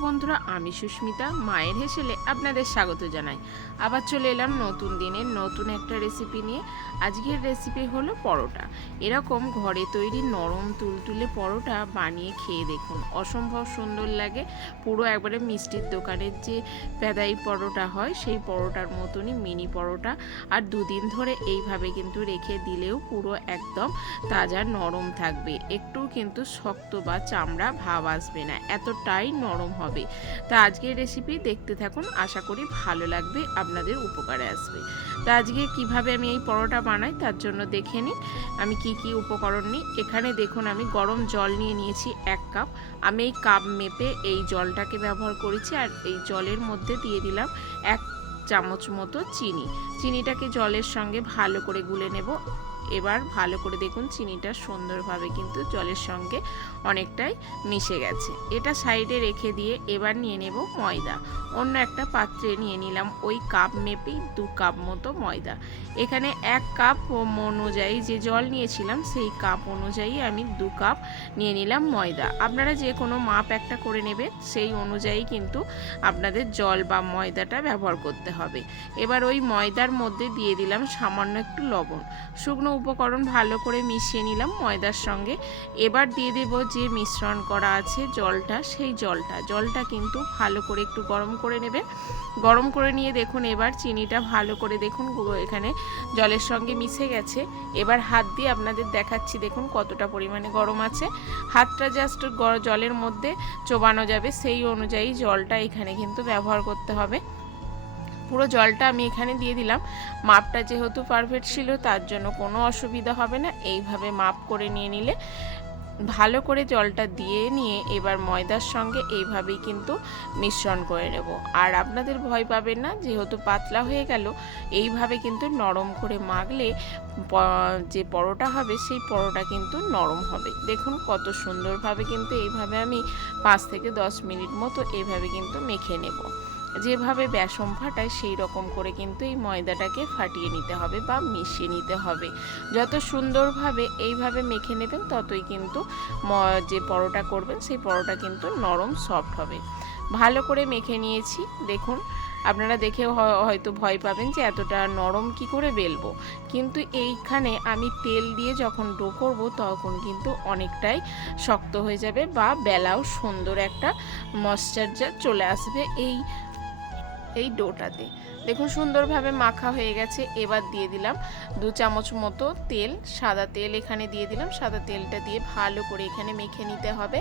বন্ধুরা, আমি সুস্মিতা, মায়ের হেসেলে আপনাদের স্বাগত জানাই। আবার চলে এলাম নতুন দিনের নতুন একটা রেসিপি নিয়ে। আজকের রেসিপি হলো পরোটা। এরকম ঘরে তৈরি নরম তুলতুলে পরোটা বানিয়ে খেয়ে দেখুন। অসম্ভব সুন্দর লাগে। পুরো একবারে মিষ্টির দোকানের যে পেদাই পরোটা হয়, সেই পরোটার মতনই মিনি পরোটা। আর দুদিন ধরে এইভাবে কিন্তু রেখে দিলেও পুরো একদম তাজা নরম থাকবে। একটু কিন্তু শক্ত বা চামড়া ভাব আসবে না। এতটাই নরম হবে। তা আজকের রেসিপি দেখতে থাকুন, আশা করি ভালো লাগবে, আপনাদের উপকারে আসবে। তা আজকে কীভাবে আমি এই পরোটা বানাই তার জন্য দেখে নিন আমি কি কি উপকরণ নিই? এখানে দেখুন আমি গরম জল নিয়ে নিয়েছি এক কাপ। আমি এই কাপ মেপে এই জলটাকে ব্যবহার করেছি আর এই জলের মধ্যে দিয়ে দিলাম এক চামচ মতো চিনি। চিনিটাকে জলের সঙ্গে ভালো করে গুলে নেব। এবার ভালো করে দেখুন চিনিটা সুন্দরভাবে কিন্তু জলের সঙ্গে অনেকটাই মিশে গেছে। এটা সাইডে রেখে দিয়ে এবার নিয়ে নেব ময়দা। অন্য একটা পাত্রে নিয়ে নিলাম ওই কাপ মেপেই দু কাপ মতো ময়দা। এখানে এক কাপ অনুযায়ী যে জল নিয়েছিলাম, সেই কাপ অনুযায়ী আমি দু কাপ নিয়ে নিলাম ময়দা। আপনারা যে কোনো মাপ একটা করে নেবে সেই অনুযায়ী কিন্তু আপনাদের জল বা ময়দাটা ব্যবহার করতে হবে। এবার ওই ময়দার মধ্যে দিয়ে দিলাম সামান্য একটু লবণ। শুকনো উপকরণ ভালো করে মিশিয়ে নিলাম ময়দার সঙ্গে। এবার দিয়ে দেব যে মিশ্রণ করা আছে জলটা, সেই জলটা। জলটা কিন্তু ভালো করে একটু গরম করে নেবে। গরম করে নিয়ে দেখুন এবার চিনিটা ভালো করে দেখুন এখানে জলের সঙ্গে মিশে গেছে। এবার হাত দিয়ে আপনাদের দেখাচ্ছি, দেখুন কতটা পরিমাণে গরম আছে। হাতটা জাস্ট জলের মধ্যে চোবানো যাবে, সেই অনুযায়ী জলটা এখানে কিন্তু ব্যবহার করতে হবে। পুরো জলটা আমি এখানে দিয়ে দিলাম। মাপটা যেহেতু পারফেক্ট ছিল, তার জন্য কোনো অসুবিধা হবে না। এইভাবে মাপ করে নিয়ে নিলে, ভালো করে জলটা দিয়ে নিয়ে এবার ময়দার সঙ্গে এইভাবেই কিন্তু মিশ্রণ করে নেব। আর আপনাদের ভয় পাবেন না, যেহেতু পাতলা হয়ে গেল, এইভাবে কিন্তু নরম করে মাখলে যে পরোটা হবে, সেই পরোটা কিন্তু নরম হবে। দেখুন কত সুন্দরভাবে কিন্তু এইভাবে আমি পাঁচ থেকে দশ মিনিট মতো এইভাবে কিন্তু মেখে নেব। যেভাবে বেসন ফাটায় সেই রকম করে কিন্তু এই ময়দাটাকে ফাটিয়ে নিতে হবে বা মিশিয়ে নিতে হবে। যত সুন্দরভাবে এইভাবে মেখে নেবেন, ততই কিন্তু যে পরোটা করবেন, সেই পরোটা কিন্তু নরম সফট হবে। ভালো করে মেখে নিয়েছি। দেখুন, আপনারা দেখে হয়তো ভয় পাবেন যে এতটা নরম কি করে বেলবো? কিন্তু এইখানে আমি তেল দিয়ে যখন ডো করব, তখন কিন্তু অনেকটাই শক্ত হয়ে যাবে বা বেলাও সুন্দর একটা ময়শ্চারজার চলে আসবে। এই এই ডোটাতে। দেখুন, সুন্দরভাবে মাখা হয়ে গেছে। এবার দিয়ে দিলাম দু চামচ মতো তেল, সাদা তেল এখানে দিয়ে দিলাম। সাদা তেলটা দিয়ে ভালো করে এখানে মেখে নিতে হবে।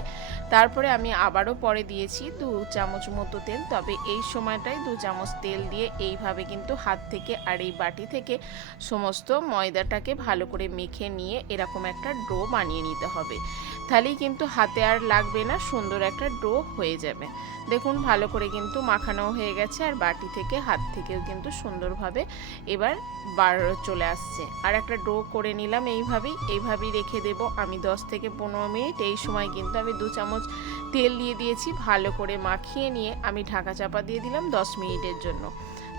তারপরে আমি আবারও পরে দিয়েছি দু চামচ মতো তেল। তবে এই সময়টাই দু চামচ তেল দিয়ে এইভাবে কিন্তু হাত থেকে আর এই বাটি থেকে সমস্ত ময়দাটাকে ভালো করে মেখে নিয়ে এরকম একটা ডো বানিয়ে নিতে হবে। তাহলেই কিন্তু হাতে আর লাগবে না, সুন্দর একটা ডো হয়ে যাবে। দেখুন, ভালো করে কিন্তু মাখানো হয়ে গেছে আর বাটি থেকে, হাত থেকেও কিন্তু সুন্দরভাবে এবার বার চলে আসছে। আর একটা ডো করে নিলাম এইভাবেই এইভাবেই রেখে দেব। আমি 10 থেকে পনেরো মিনিট এই সময় কিন্তু আমি দু চামচ তেল দিয়ে দিয়েছি, ভালো করে মাখিয়ে নিয়ে আমি ঢাকা চাপা দিয়ে দিলাম 10 মিনিটের জন্য।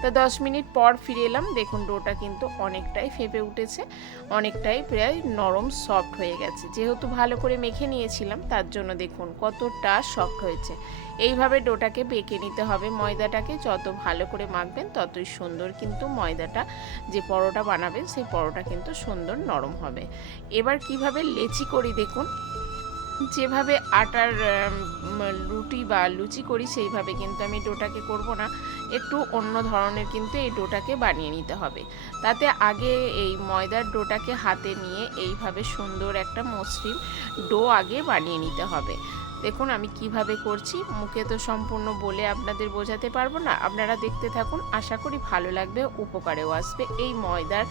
তা দশ মিনিট পর ফিরে এলাম। দেখুন, ডোটা কিন্তু অনেকটাই ফেঁপে উঠেছে, অনেকটাই প্রায় নরম সফট হয়ে গেছে। যেহেতু ভালো করে মেখে নিয়েছিলাম, তার জন্য দেখুন কতটা সফট হয়েছে। এইভাবে ডোটাকে বেঁকে নিতে হবে ময়দাটাকে। যত ভালো করে মাখবেন, ততই সুন্দর কিন্তু ময়দাটা, যে পরোটা বানাবেন, সেই পরোটা কিন্তু সুন্দর নরম হবে। এবার কীভাবে লেচি করি দেখুন। যেভাবে আটার রুটি বা লুচি করি, সেইভাবে কিন্তু আমি ডোটাকে করব না। একটু অন্য ধরনের কিন্তু এই ডোটাকে বানিয়ে নিতে হবে। তাতে আগে এই ময়দার ডোটাকে হাতে নিয়ে এইভাবে সুন্দর একটা মসৃণ ডো আগে বানিয়ে নিতে হবে। দেখুন আমি কীভাবে করছি, মুখে তো সম্পূর্ণ বলে আপনাদের বোঝাতে পারব না। আপনারা দেখতে থাকুন, আশা করি ভালো লাগবে, উপকারেও আসবে। এই ময়দার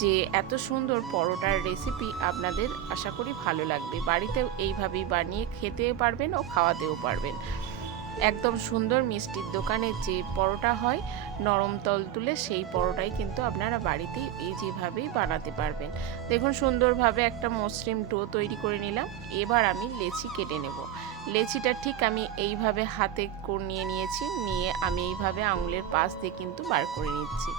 যে এত সুন্দর পরোটার রেসিপি আপনাদের আশা করি ভালো লাগবে। বাড়িতেও এইভাবেই বানিয়ে খেতেও পারবেন ও খাওয়াতেও পারবেন। একদম সুন্দর মিষ্টির দোকানে যে পরোটা হয়, নরম তল তুলে সেই পরোটাই কিন্তু আপনারা বাড়িতেই এই যেভাবেই বানাতে পারবেন। দেখুন সুন্দরভাবে একটা মসৃণ ডো তৈরি করে নিলাম, এবার আমি লেচি কেটে নেব। লেচিটা ঠিক আমি এইভাবে হাতে নিয়ে নিয়েছি, নিয়ে আমি এইভাবে আঙুলের পাশ দিয়ে কিন্তু বার করে নিচ্ছি।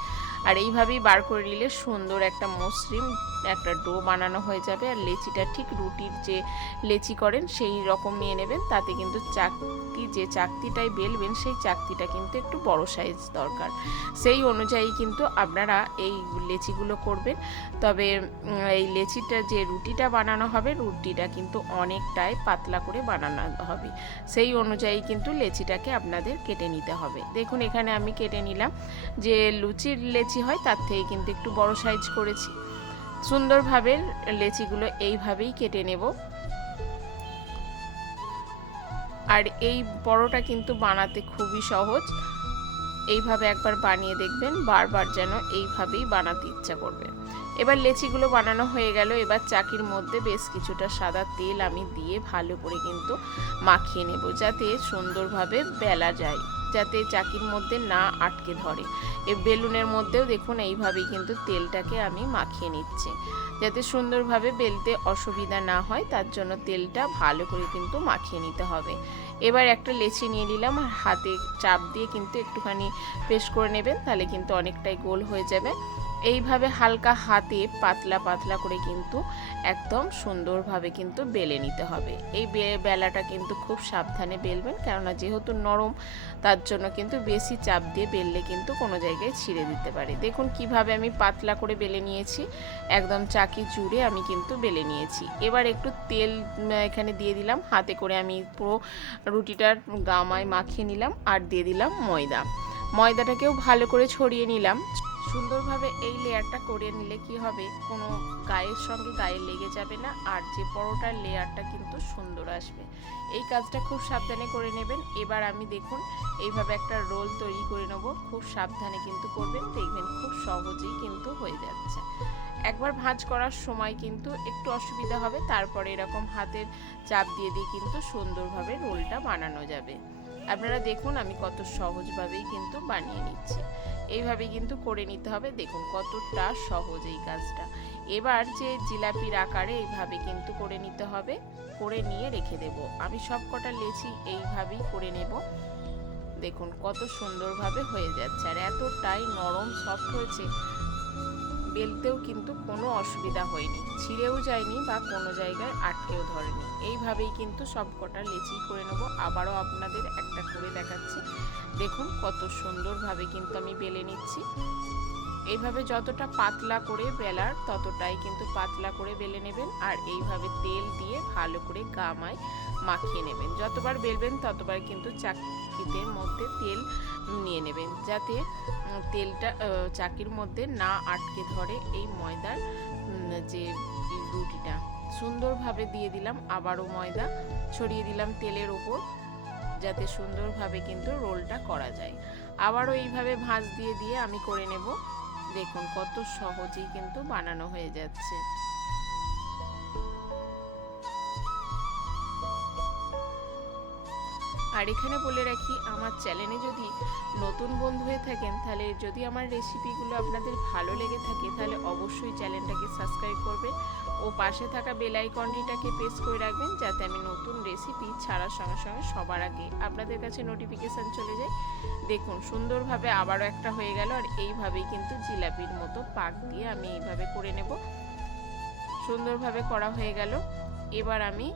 আর এইভাবেই বার করে নিলে সুন্দর একটা মসৃণ একটা ডো বানানো হয়ে যাবে আর লেচিটা ঠিক রুটির যে লেচি করেন সেই রকম নিয়ে নেবেন। তাতে কিন্তু চাকতি, যে চাকতিটাই বেলবেন সেই চাকতিটা কিন্তু একটু বড় সাইজ দরকার। সেই অনুযায়ী কিন্তু আপনারা এই লেচিগুলো করবেন। তবে এই লেচিটা যে রুটিটা বানানো হবে, রুটিটা কিন্তু অনেকটাই পাতলা করে বানানো হবে। সেই অনুযায়ী কিন্তু লেচিটাকে আপনাদের কেটে নিতে হবে। দেখুন, এখানে আমি কেটে নিলাম। যে লুচির লেচি হয়, তার থেকে কিন্তু একটু বড় সাইজ করেছি। সুন্দরভাবে লেচিগুলো এইভাবেই কেটে নেব। আর এই পরোটা কিন্তু বানাতে খুবই সহজ। এইভাবে একবার বানিয়ে দেখবেন, বারবার যেন এইভাবেই বানাতে ইচ্ছা করবে। এবার লেচিগুলো বানানো হয়ে গেল। এবার চাকির মধ্যে বেশ কিছুটা সাদা তেল আমি দিয়ে ভালো করে কিন্তু মাখিয়ে নেব যাতে সুন্দরভাবে বেলা যায়, যাতে চাকির মধ্যে না আটকে ধরে। এই বেলুনের মধ্যেও দেখুন এইভাবেই কিন্তু তেলটাকে আমি মাখিয়ে নিচ্ছি। যাতে সুন্দরভাবে বেলতে অসুবিধা না হয়, তার জন্য তেলটা ভালো করে কিন্তু মাখিয়ে নিতে হবে। এবার একটা লেচি নিয়ে নিলাম আর হাতে চাপ দিয়ে কিন্তু একটুখানি পেস্ট করে নেবেন, তাহলে কিন্তু অনেকটাই গোল হয়ে যাবে। এইভাবে হালকা হাতে পাতলা পাতলা করে কিন্তু একদম সুন্দরভাবে কিন্তু বেলে নিতে হবে। এই বেলাটা কিন্তু খুব সাবধানে বেলবেন, কেননা যেহেতু নরম, তার জন্য কিন্তু বেশি চাপ দিয়ে বেললে কিন্তু কোনো জায়গায় ছিঁড়ে দিতে পারে। দেখুন কীভাবে আমি পাতলা করে বেলে নিয়েছি, একদম চাকি জুড়ে আমি কিন্তু বেলে নিয়েছি। এবার একটু তেল এখানে দিয়ে দিলাম, হাতে করে আমি পুরো রুটিটার গামায় মাখিয়ে নিলাম আর দিয়ে দিলাম ময়দা। ময়দাটাকেও ভালো করে ছড়িয়ে নিলাম। সুন্দরভাবে এই লেয়ারটা করে নিলে কি হবে? কোনো গায়ের সঙ্গে গায়ে লেগে যাবে না, আর যে পরোটার লেয়ারটা কিন্তু সুন্দর আসবে। এই কাজটা খুব সাবধানে করে নেবেন। এবার আমি দেখুন, এইভাবে একটা রোল তৈরি করে নেব। খুব সাবধানে কিন্তু করবেন, দেখবেন খুব সহজেই কিন্তু হয়ে যাচ্ছে। একবার ভাঁজ করার সময় কিন্তু একটু অসুবিধা হবে, তারপরে এরকম হাতের চাপ দিয়ে দিয়ে কিন্তু সুন্দরভাবে রোলটা বানানো যাবে। আপনারা দেখুন, আমি কত সহজভাবেই কিন্তু বানিয়ে নিচ্ছি। এইভাবে কিন্তু করে নিতে হবে। দেখুন কতটা সহজ এই কাজটা। এবার যে জিলাপির আকারে এইভাবে কিন্তু করে নিতে হবে। করে নিয়ে রেখে দেব। আমি সব কটা লেচি এইভাবেই করে নেব। দেখুন কত সুন্দরভাবে হয়ে যাচ্ছে। আর এতটাই নরম, সফট হয়েছে। বেলতেও কিন্তু কোনো অসুবিধা হয়নি। ছিঁড়েও যায়নি বা কোনো জায়গায় আটকেও ধরেনি। এইভাবেই কিন্তু সব কটা লেচি করে নেব। আবারও আপনাদের একটা করে দেখাচ্ছি। দেখুন কত সুন্দরভাবে কিন্তু আমি বেলে নিচ্ছি। এইভাবে যতটা পাতলা করে বেলার ততটাই কিন্তু পাতলা করে বেলে নেবেন আর এইভাবে তেল দিয়ে ভালো করে গামায় মাখিয়ে নেবেন। যতবার বেলবেন ততবার কিন্তু চাকিতে মধ্যে তেল নিয়ে নেবেন যাতে তেলটা চাকির মধ্যে না আটকে ধরে এই ময়দার যে রুটিটা। সুন্দরভাবে দিয়ে দিলাম আবারও ময়দা, ছড়িয়ে দিলাম তেলের ওপর যাতে সুন্দরভাবে কিন্তু রোলটা করা যায়। আবারও এইভাবে ভাঁজ দিয়ে দিয়ে আমি করে নেব। দেখুন, কত সহজেই কিন্তু বানানো হয়ে যাচ্ছে। আর এখানে বলে রাখি, আমার চ্যানেলে যদি নতুন বন্ধু হয়ে থাকেন, তাহলে যদি আমার রেসিপিগুলো আপনাদের ভালো লেগে থাকে, তাহলে অবশ্যই চ্যানেলটাকে সাবস্ক্রাইব করবেন। ও পাশে থাকা বেল আইকনটিটাকে প্রেস করে রাখবেন যাতে আমি নতুন রেসিপি ছাড়ার সঙ্গে সঙ্গে সবার আগে আপনাদের কাছে নোটিফিকেশান চলে যায়। দেখুন, সুন্দরভাবে আবারও একটা হয়ে গেল আর এইভাবেই কিন্তু জিলাপির মতো পাক দিয়ে আমি এইভাবে করে নেব। সুন্দরভাবে করা হয়ে গেল। এবার আমি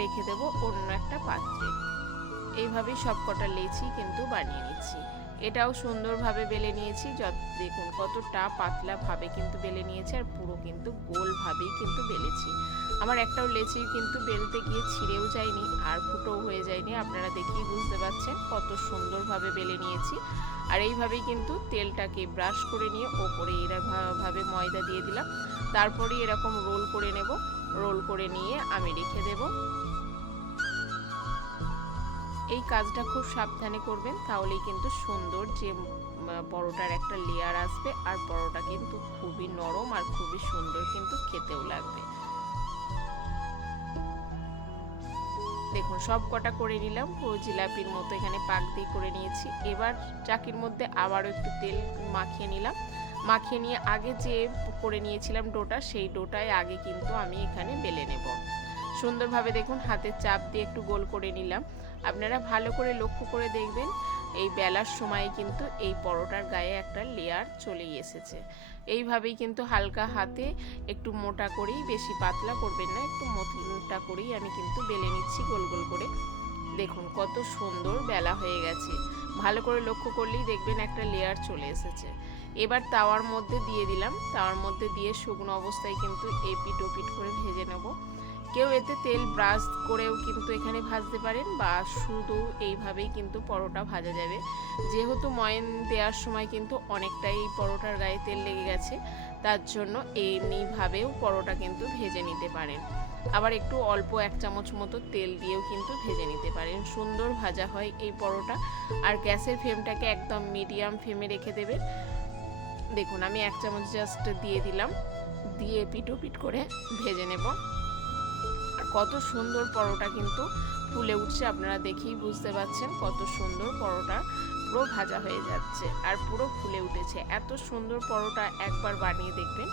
রেখে দেব অন্য একটা পাত্রে। এইভাবেই সব কটা লেচি কিন্তু বানিয়ে নিচ্ছি। এটাও সুন্দরভাবে বেলে নিয়েছি। যত দেখুন কতটা পাতলাভাবে কিন্তু বেলে নিয়েছি আর পুরো কিন্তু গোলভাবেই কিন্তু বেলেছি। আমার একটাও লেচি কিন্তু বেলতে গিয়ে ছিঁড়েও যায়নি আর ফুটোও হয়ে যায়নি। আপনারা দেখেই বুঝতে পারছেন কত সুন্দরভাবে বেলে নিয়েছি। আর এইভাবেই কিন্তু তেলটাকে ব্রাশ করে নিয়ে ওপরে এরভাবে ময়দা দিয়ে দিলাম। তারপরে এরকম রোল করে নেব। রোল করে নিয়ে আমি রেখে দেবো। এই কাজটা খুব সাবধানে করবেন, তাহলেই কিন্তু সুন্দর যে পরোটার একটা লেয়ার আসবে আর পরোটা কিন্তু খুবই নরম আর খুবই সুন্দর কিন্তু খেতেও লাগবে। দেখুন, সব কটা করে নিলাম, পুরো জিলাপির মতো এখানে পাক দিয়ে করে নিয়েছি। এবার চাকির মধ্যে আবারও একটু তেল মাখিয়ে নিলাম। মাখিয়ে নিয়ে আগে যে করে নিয়েছিলাম ডোটা, সেই ডোটায় আগে কিন্তু আমি এখানে বেলে নেব। সুন্দরভাবে দেখুন, হাতের চাপ দিয়ে একটু গোল করে নিলাম। আপনারা ভালো করে লক্ষ্য করে দেখবেন, এই বেলার সময় কিন্তু এই পরোটার গায়ে একটা লেয়ার চলেই এসেছে। এইভাবেই কিন্তু হালকা হাতে একটু মোটা করেই বেশি পাতলা করবেন না, একটু মোটা করেই আমি কিন্তু বেলে নিচ্ছি গোল গোল করে। দেখুন কত সুন্দর বেলা হয়ে গেছে। ভালো করে লক্ষ্য করলেই দেখবেন একটা লেয়ার চলে এসেছে। এবার তাওয়ার মধ্যে দিয়ে দিলাম। তাওয়ার মধ্যে দিয়ে শুকনো অবস্থায় কিন্তু এপিট ওপিট করে ভেজে নেব। কেউ এতে তেল ব্রাশ করেও কিন্তু এখানে ভাজতে পারেন বা শুধু এইভাবেই কিন্তু পরোটা ভাজা যাবে। যেহেতু ময়ন দেওয়ার সময় কিন্তু অনেকটাই পরোটার গায়ে তেল লেগে গেছে, তার জন্য এমনিভাবেও পরোটা কিন্তু ভেজে নিতে পারেন। আবার একটু অল্প এক চামচ মতো তেল দিয়েও কিন্তু ভেজে নিতে পারেন। সুন্দর ভাজা হয় এই পরোটা। আর গ্যাসের ফ্লেমটাকে একদম মিডিয়াম ফ্লেমে রেখে দেবেন। দেখুন, আমি এক চামচ জাস্ট দিয়ে দিলাম। দিয়ে পিটো পিট করে ভেজে নেব। কত সুন্দর পরোটা কিন্তু ফুলে উঠছে, আপনারা দেখেই বুঝতে পারছেন কত সুন্দর পরোটা পুরো ভাজা হয়ে যাচ্ছে আর পুরো ফুলে উঠেছে। এত সুন্দর পরোটা একবার বানিয়ে দেখবেন।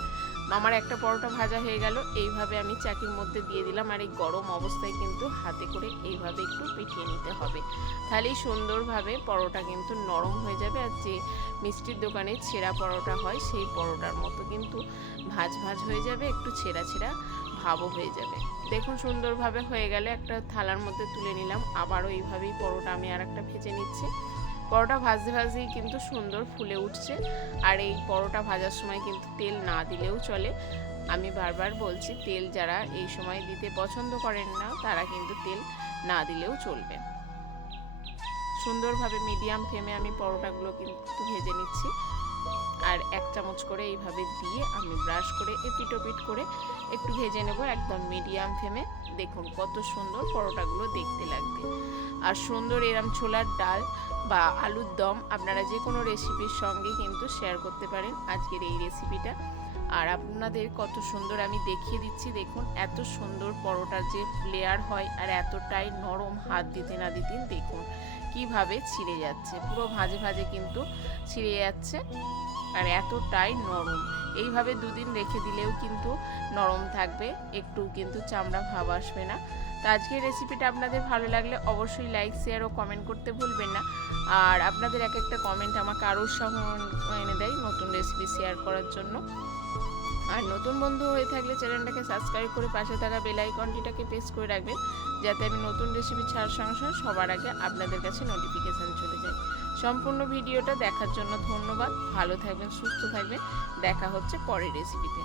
আমার একটা পরোটা ভাজা হয়ে গেল, এইভাবে আমি চাকির মধ্যে দিয়ে দিলাম আর এই গরম অবস্থায় কিন্তু হাতে করে এইভাবে একটু পিঠিয়ে নিতে হবে। তাহলেই সুন্দরভাবে পরোটা কিন্তু নরম হয়ে যাবে আর যে মিষ্টির দোকানে ছেঁড়া পরোটা হয়, সেই পরোটার মতো কিন্তু ভাজ ভাজ হয়ে যাবে, একটু ছেঁড়া ছেঁড়া ভাবও হয়ে যাবে। দেখুন সুন্দরভাবে হয়ে গেলে একটা থালার মধ্যে তুলে নিলাম। আবারও এইভাবেই পরোটা আমি আর একটা ভেজে নিচ্ছি। পরোটা ভাজতে ভাজতেই কিন্তু সুন্দর ফুলে উঠছে। আর এই পরোটা ভাজার সময় কিন্তু তেল না দিলেও চলে। আমি বারবার বলছি, তেল যারা এই সময় দিতে পছন্দ করেন না, তারা কিন্তু তেল না দিলেও চলবে। সুন্দরভাবে মিডিয়াম ফ্লেমে আমি পরোটাগুলো কিন্তু ভেজে নিচ্ছি। আর এক চামচ করে এইভাবে দিয়ে আমি ব্রাশ করে এপিট ওপিট করে একটু ভেজে নেব একদম মিডিয়াম ফ্লেমে। দেখুন কত সুন্দর পরোটাগুলো দেখতে লাগবে। আর সুন্দর এরম ছোলার ডাল বা আলুর দম আপনারা যে কোনো রেসিপির সঙ্গে কিন্তু শেয়ার করতে পারেন আজকের এই রেসিপিটা। আর আপনাদের কত সুন্দর আমি দেখিয়ে দিচ্ছি, দেখুন এত সুন্দর পরোটার যে লেয়ার হয় আর এতটাই নরম হাত দিতে না দিতে দেখুন কীভাবে ছিঁড়ে যাচ্ছে। পুরো ভাজে ভাজে কিন্তু ছিঁড়ে যাচ্ছে। আর এতটাই নরম। এইভাবে দুদিন রেখে দিলেও কিন্তু নরম থাকবে, একটু কিন্তু চামড়া ভাব আসবে না। তো আজকের রেসিপিটা আপনাদের ভালো লাগলে অবশ্যই লাইক শেয়ার ও কমেন্ট করতে ভুলবেন না। আর আপনাদের এক একটা কমেন্ট আমাকে আরও উৎসাহ এনে দেয় নতুন রেসিপি শেয়ার করার জন্য। আর নতুন বন্ধু হয়ে থাকলে চ্যানেলটাকে সাবস্ক্রাইব করে পাশে থাকা বেল আইকনটিটাকে প্রেস করে রাখবেন, যাতে আমি নতুন রেসিপি ছাড়ার সঙ্গে সঙ্গে সবার আগে আপনাদের কাছে নোটিফিকেশান চলে যায়। সম্পূর্ণ ভিডিওটা দেখার জন্য ধন্যবাদ। ভালো থাকবেন সুস্থ থাকবেন। দেখা হচ্ছে পরের রেসিপিতে